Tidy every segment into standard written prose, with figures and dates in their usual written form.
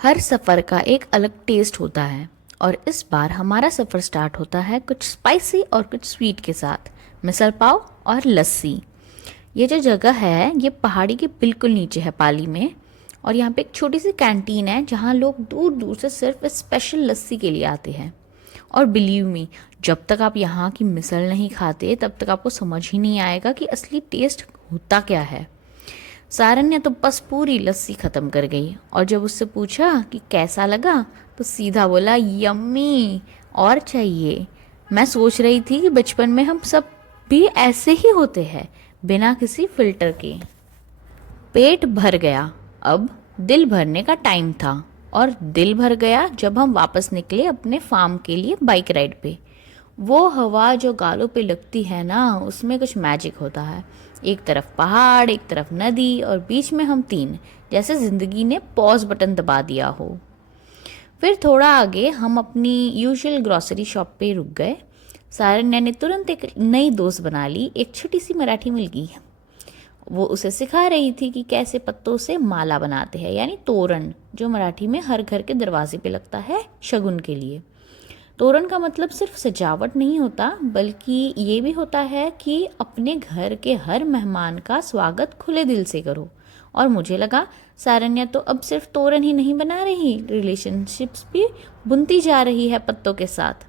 हर सफ़र का एक अलग टेस्ट होता है और इस बार हमारा सफ़र स्टार्ट होता है कुछ स्पाइसी और कुछ स्वीट के साथ। मिसल पाव और लस्सी। ये जो जगह है ये पहाड़ी के बिल्कुल नीचे है पाली में। और यहाँ पे एक छोटी सी कैंटीन है जहाँ लोग दूर दूर से सिर्फ इस स्पेशल लस्सी के लिए आते हैं। और बिलीव मी, जब तक आप यहाँ की मिसल नहीं खाते तब तक आपको समझ ही नहीं आएगा कि असली टेस्ट होता क्या है। सारन ने तो बस पूरी लस्सी खत्म कर गई और जब उससे पूछा कि कैसा लगा तो सीधा बोला यम्मी, और चाहिए। मैं सोच रही थी कि बचपन में हम सब भी ऐसे ही होते हैं, बिना किसी फिल्टर के। पेट भर गया, अब दिल भरने का टाइम था। और दिल भर गया जब हम वापस निकले अपने फार्म के लिए बाइक राइड पे। वो हवा जो गालों पे लगती है ना, उसमें कुछ मैजिक होता है। एक तरफ पहाड़, एक तरफ नदी और बीच में हम तीन, जैसे जिंदगी ने पॉज बटन दबा दिया हो। फिर थोड़ा आगे हम अपनी यूजुअल ग्रोसरी शॉप पे रुक गए। सारण्या ने तुरंत एक नई दोस्त बना ली, एक छोटी सी मराठी मुलगी। वो उसे सिखा रही थी कि कैसे पत्तों से माला बनाते हैं, यानी तोरण, जो मराठी में हर घर के दरवाजे पे लगता है शगुन के लिए। तोरण का मतलब सिर्फ सजावट नहीं होता, बल्कि ये भी होता है कि अपने घर के हर मेहमान का स्वागत खुले दिल से करो। और मुझे लगा सारण्या तो अब सिर्फ तोरण ही नहीं बना रही, रिलेशनशिप्स भी बुनती जा रही है पत्तों के साथ।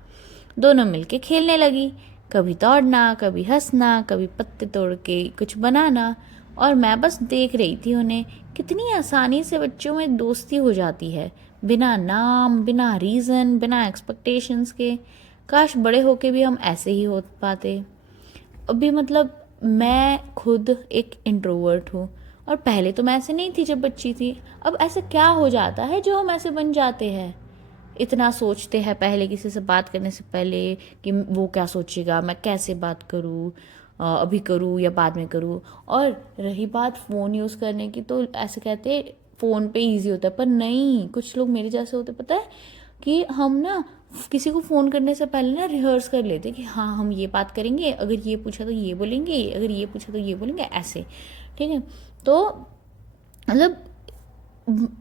दोनों मिलके खेलने लगी, कभी दौड़ना, कभी हंसना, कभी पत्ते तोड़ के कुछ बनाना। और मैं बस देख रही थी उन्हें, कितनी आसानी से बच्चों में दोस्ती हो जाती है, बिना नाम, बिना रीज़न, बिना एक्सपेक्टेशंस के। काश बड़े होके भी हम ऐसे ही हो पाते। अभी मतलब मैं खुद एक इंट्रोवर्ट हूँ और पहले तो मैं ऐसे नहीं थी जब बच्ची थी। अब ऐसा क्या हो जाता है जो हम ऐसे बन जाते हैं? इतना सोचते हैं पहले किसी से बात करने से पहले कि वो क्या सोचेगा, मैं कैसे बात करूँ, अभी करूँ या बाद में करूँ। और रही बात फ़ोन यूज़ करने की, तो ऐसे कहते फ़ोन पे इजी होता है, पर नहीं, कुछ लोग मेरे जैसे होते पता है कि हम ना किसी को फ़ोन करने से पहले ना रिहर्स कर लेते कि हाँ हम ये बात करेंगे, अगर ये पूछा तो ये बोलेंगे, अगर ये पूछा तो ये बोलेंगे, ऐसे। ठीक है, तो मतलब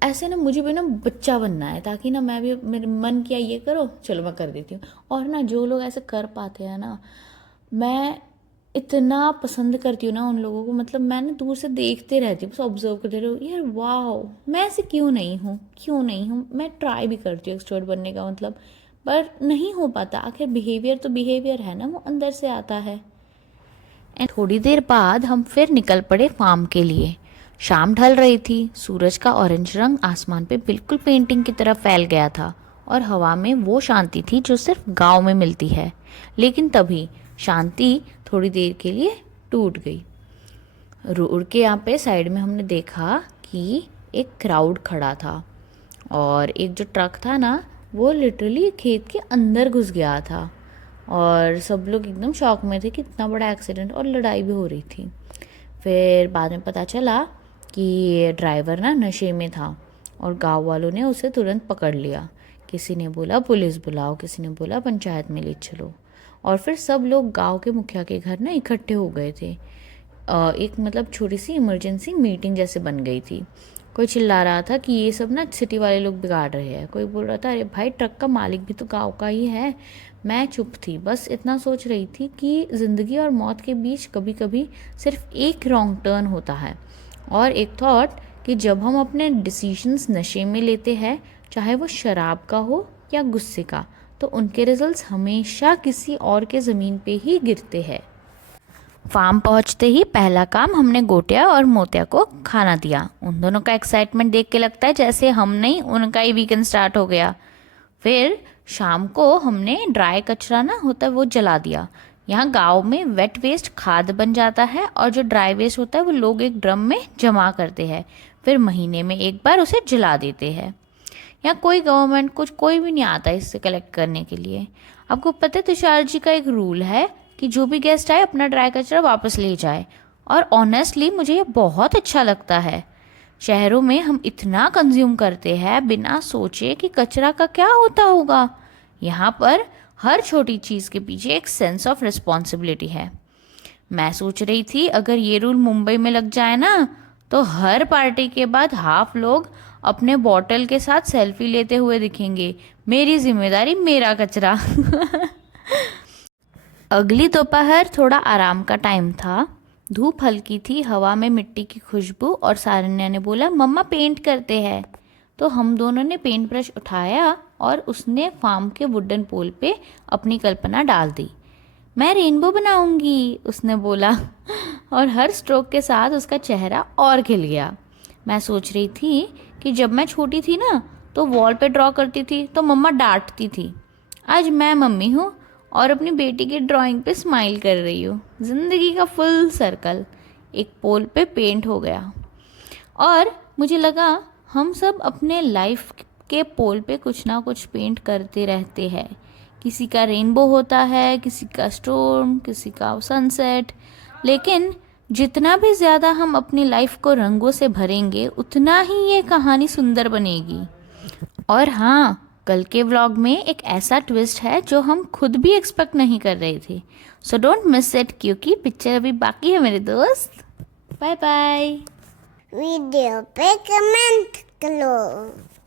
ऐसे ना मुझे भी ना बच्चा बनना है, ताकि ना मैं भी, मेरे मन किया ये करो, चलो मैं कर देती हूँ। और ना जो लोग ऐसे कर पाते हैं ना, मैं इतना पसंद करती हूँ ना उन लोगों को। मतलब मैं ना दूर से देखते रहती हूँ, बस ऑब्जर्व करते रहती हूँ, यार वाह, मैं ऐसे क्यों नहीं हूँ, क्यों नहीं हूँ। मैं ट्राई भी करती हूँ एक्सट्रोवर्ट बनने का, मतलब पर नहीं हो पाता। आखिर बिहेवियर तो बिहेवियर है ना, वो अंदर से आता है। एंड थोड़ी देर बाद हम फिर निकल पड़े फार्म के लिए। शाम ढल रही थी, सूरज का ऑरेंज रंग आसमान पे बिल्कुल पेंटिंग की तरह फैल गया था और हवा में वो शांति थी जो सिर्फ गांव में मिलती है। लेकिन तभी शांति थोड़ी देर के लिए टूट गई। उड़ के यहाँ पे साइड में हमने देखा कि एक क्राउड खड़ा था और एक जो ट्रक था ना, वो लिटरली खेत के अंदर घुस गया था। और सब लोग एकदम शॉक में थे कि इतना बड़ा एक्सीडेंट, और लड़ाई भी हो रही थी। फिर बाद में पता चला कि ड्राइवर ना नशे में था और गांव वालों ने उसे तुरंत पकड़ लिया। किसी ने बोला पुलिस बुलाओ, किसी ने बोला पंचायत में ले चलो। और फिर सब लोग गांव के मुखिया के घर ना इकट्ठे हो गए थे। एक मतलब छोटी सी इमरजेंसी मीटिंग जैसे बन गई थी। कोई चिल्ला रहा था कि ये सब ना सिटी वाले लोग बिगाड़ रहे हैं, कोई बोल रहा था अरे भाई ट्रक का मालिक भी तो गांव का ही है। मैं चुप थी, बस इतना सोच रही थी कि ज़िंदगी और मौत के बीच कभी कभी सिर्फ एक रॉन्ग टर्न होता है। और एक थॉट कि जब हम अपने डिसीजंस नशे में लेते हैं, चाहे वो शराब का हो या गुस्से का, तो उनके रिजल्ट्स हमेशा किसी और के ज़मीन पे ही गिरते हैं। फार्म पहुंचते ही पहला काम हमने गोटिया और मोतिया को खाना दिया। उन दोनों का एक्साइटमेंट देख के लगता है जैसे हम नहीं, उनका ही वीकेंड स्टार्ट हो गया। फिर शाम को हमने ड्राई कचरा ना होता है वो जला दिया। यहाँ गांव में वेट वेस्ट खाद बन जाता है और जो ड्राई वेस्ट होता है वो लोग एक ड्रम में जमा करते हैं, फिर महीने में एक बार उसे जला देते हैं। यहाँ कोई गवर्नमेंट कुछ कोई भी नहीं आता इससे कलेक्ट करने के लिए। आपको पता है तुषार जी का एक रूल है कि जो भी गेस्ट आए अपना ड्राई कचरा वापस ले जाए, और ऑनेस्टली मुझे ये बहुत अच्छा लगता है। शहरों में हम इतना कंज्यूम करते हैं बिना सोचे कि कचरा का क्या होता होगा। यहाँ पर हर छोटी चीज़ के पीछे एक सेंस ऑफ रिस्पॉन्सिबिलिटी है। मैं सोच रही थी अगर ये रूल मुंबई में लग जाए ना, तो हर पार्टी के बाद हाफ लोग अपने बॉटल के साथ सेल्फी लेते हुए दिखेंगे। मेरी जिम्मेदारी, मेरा कचरा। अगली दोपहर थोड़ा आराम का टाइम था। धूप हल्की थी, हवा में मिट्टी की खुशबू, और सारण्या ने बोला, मम्मा पेंट करते हैं। तो हम दोनों ने पेंट ब्रश उठाया और उसने फार्म के वुडन पोल पे अपनी कल्पना डाल दी। मैं रेनबो बनाऊंगी, उसने बोला, और हर स्ट्रोक के साथ उसका चेहरा और खिल गया। मैं सोच रही थी कि जब मैं छोटी थी ना, तो वॉल पे ड्रॉ करती थी तो मम्मा डांटती थी। आज मैं मम्मी हूँ और अपनी बेटी की ड्राइंग पे स्माइल कर रही हूँ। जिंदगी का फुल सर्कल एक पोल पे पेंट हो गया। और मुझे लगा हम सब अपने लाइफ के पोल पे कुछ ना कुछ पेंट करते रहते हैं। किसी का रेनबो होता है, किसी का स्टॉर्म, किसी का सनसेट। लेकिन जितना भी ज़्यादा हम अपनी लाइफ को रंगों से भरेंगे, उतना ही ये कहानी सुंदर बनेगी। और हाँ, कल के व्लॉग में एक ऐसा ट्विस्ट है जो हम खुद भी एक्सपेक्ट नहीं कर रहे थे। सो डोंट मिस इट, क्योंकि पिक्चर अभी बाकी है मेरे दोस्त। Bye bye. वीडियो पे कमेंट करो।